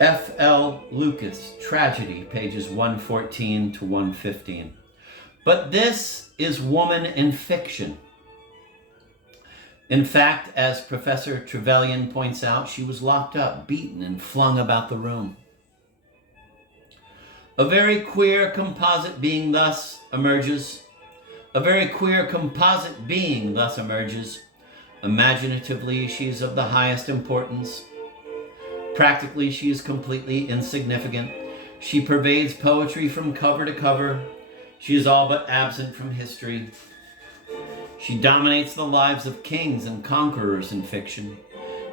F.L. Lucas, Tragedy, pages 114 to 115. But this is woman in fiction. In fact, as Professor Trevelyan points out, she was locked up, beaten, and flung about the room. A very queer composite being thus emerges. Imaginatively, she is of the highest importance. Practically, she is completely insignificant. She pervades poetry from cover to cover. She is all but absent from history. She dominates the lives of kings and conquerors in fiction.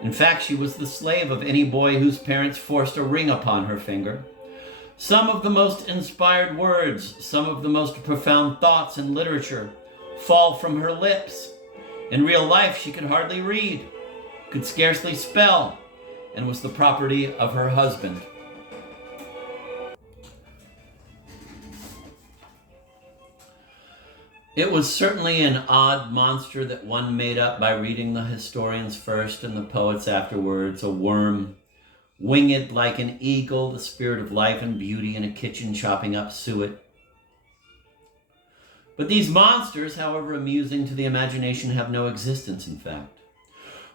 In fact, she was the slave of any boy whose parents forced a ring upon her finger. Some of the most inspired words, some of the most profound thoughts in literature fall from her lips. In real life, she could hardly read, could scarcely spell, and was the property of her husband. It was certainly an odd monster that one made up by reading the historians first and the poets afterwards, a worm, winged like an eagle, the spirit of life and beauty in a kitchen chopping up suet. But these monsters, however amusing to the imagination, have no existence, in fact.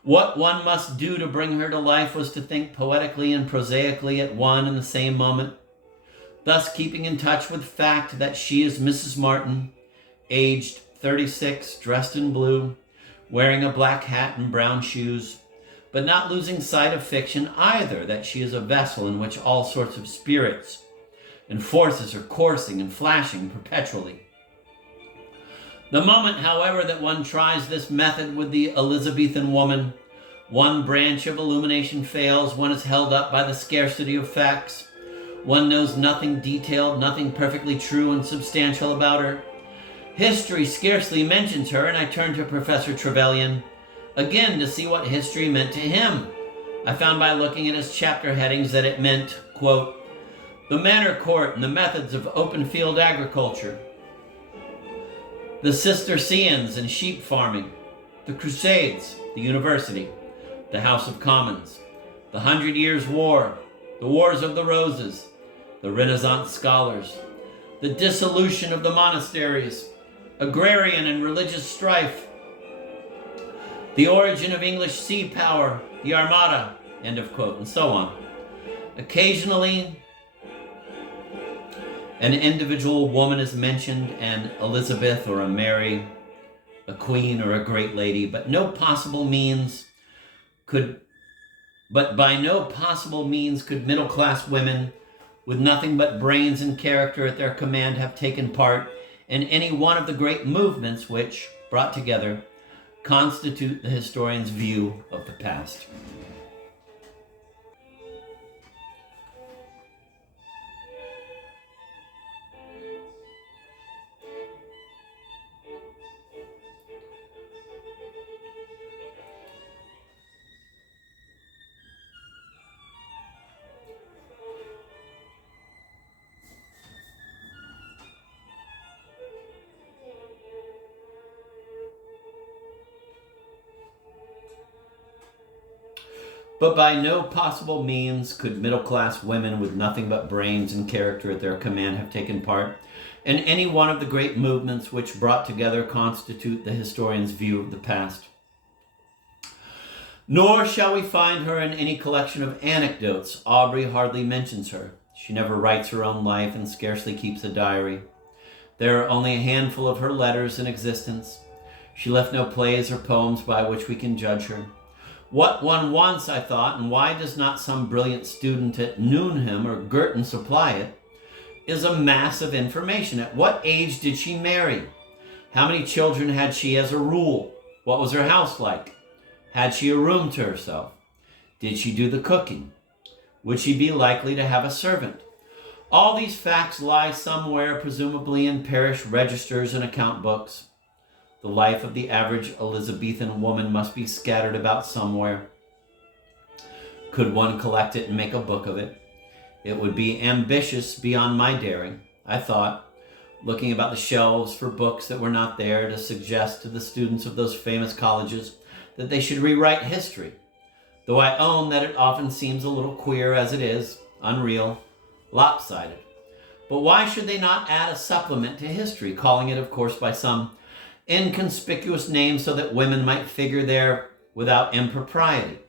What one must do to bring her to life was to think poetically and prosaically at one and the same moment, thus keeping in touch with fact that she is Mrs. Martin, aged 36, dressed in blue, wearing a black hat and brown shoes, but not losing sight of fiction either, that she is a vessel in which all sorts of spirits and forces are coursing and flashing perpetually. The moment, however, that one tries this method with the Elizabethan woman, one branch of illumination fails, one is held up by the scarcity of facts, one knows nothing detailed, nothing perfectly true and substantial about her. History scarcely mentions her, and I turned to Professor Trevelyan again to see what history meant to him. I found by looking at his chapter headings that it meant, quote, the manor court and the methods of open field agriculture, the Cistercians and sheep farming, the Crusades, the University, the House of Commons, the 100 Years' War, the Wars of the Roses, the Renaissance scholars, the dissolution of the monasteries, agrarian and religious strife, the origin of English sea power, the Armada, end of quote, and so on. Occasionally, an individual woman is mentioned, an Elizabeth or a Mary, a queen or a great lady, but by no possible means could middle-class women with nothing but brains and character at their command have taken part in any one of the great movements which, brought together, constitute the historian's view of the past. But by no possible means could middle-class women with nothing but brains and character at their command have taken part in any one of the great movements which, brought together, constitute the historian's view of the past. Nor shall we find her in any collection of anecdotes. Aubrey hardly mentions her. She never writes her own life and scarcely keeps a diary. There are only a handful of her letters in existence. She left no plays or poems by which we can judge her. What one wants, I thought, and why does not some brilliant student at Newnham or Girton supply it, is a mass of information. At what age did she marry? How many children had she as a rule? What was her house like? Had she a room to herself? Did she do the cooking? Would she be likely to have a servant? All these facts lie somewhere, presumably in parish registers and account books. The life of the average Elizabethan woman must be scattered about somewhere. Could one collect it and make a book of it? It would be ambitious beyond my daring, I thought, looking about the shelves for books that were not there, to suggest to the students of those famous colleges that they should rewrite history. though I own that it often seems a little queer as it is, unreal, lopsided. But why should they not add a supplement to history, calling it, of course, by some inconspicuous name so that women might figure there without impropriety?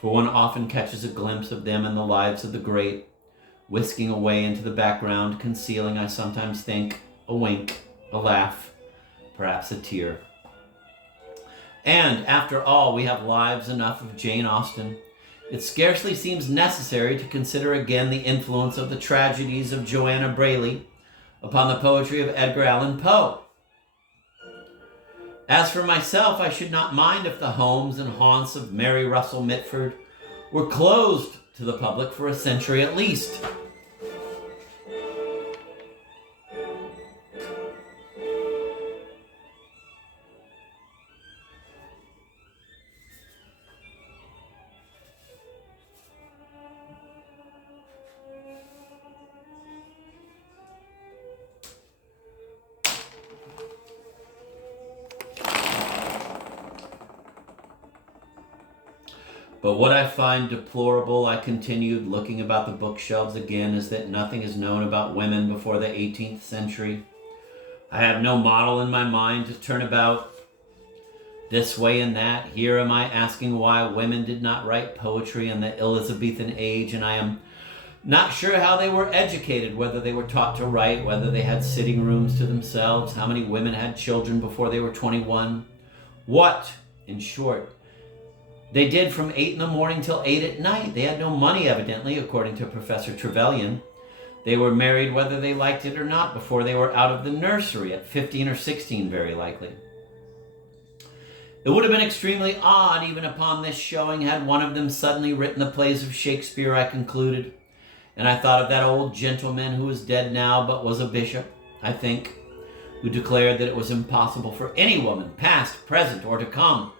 For one often catches a glimpse of them in the lives of the great, whisking away into the background, concealing, I sometimes think, a wink, a laugh, perhaps a tear. And, after all, we have lives enough of Jane Austen. It scarcely seems necessary to consider again the influence of the tragedies of Joanna Baillie upon the poetry of Edgar Allan Poe. As for myself, I should not mind if the homes and haunts of Mary Russell Mitford were closed to the public for a century at least. But what I find deplorable, I continued, looking about the bookshelves again, is that nothing is known about women before the 18th century. I have no model in my mind to turn about this way and that. Here am I asking why women did not write poetry in the Elizabethan age, and I am not sure how they were educated, whether they were taught to write, whether they had sitting rooms to themselves, how many women had children before they were 21. What, in short, they did from 8 in the morning till 8 at night. They had no money, evidently, according to Professor Trevelyan. They were married whether they liked it or not before they were out of the nursery, at 15 or 16, very likely. It would have been extremely odd, even upon this showing, had one of them suddenly written the plays of Shakespeare, I concluded. And I thought of that old gentleman who is dead now, but was a bishop, I think, who declared that it was impossible for any woman, past, present, or to come,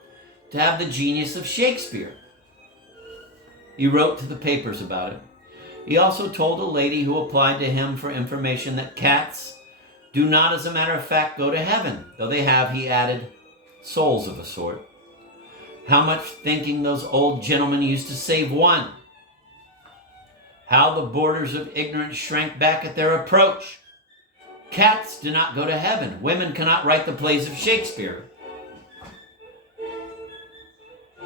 to have the genius of Shakespeare. He wrote to the papers about it. He also told a lady who applied to him for information that cats do not, as a matter of fact, go to heaven, though they have, he added, souls of a sort. How much thinking those old gentlemen used to save one. How the borders of ignorance shrank back at their approach. Cats do not go to heaven. Women cannot write the plays of Shakespeare.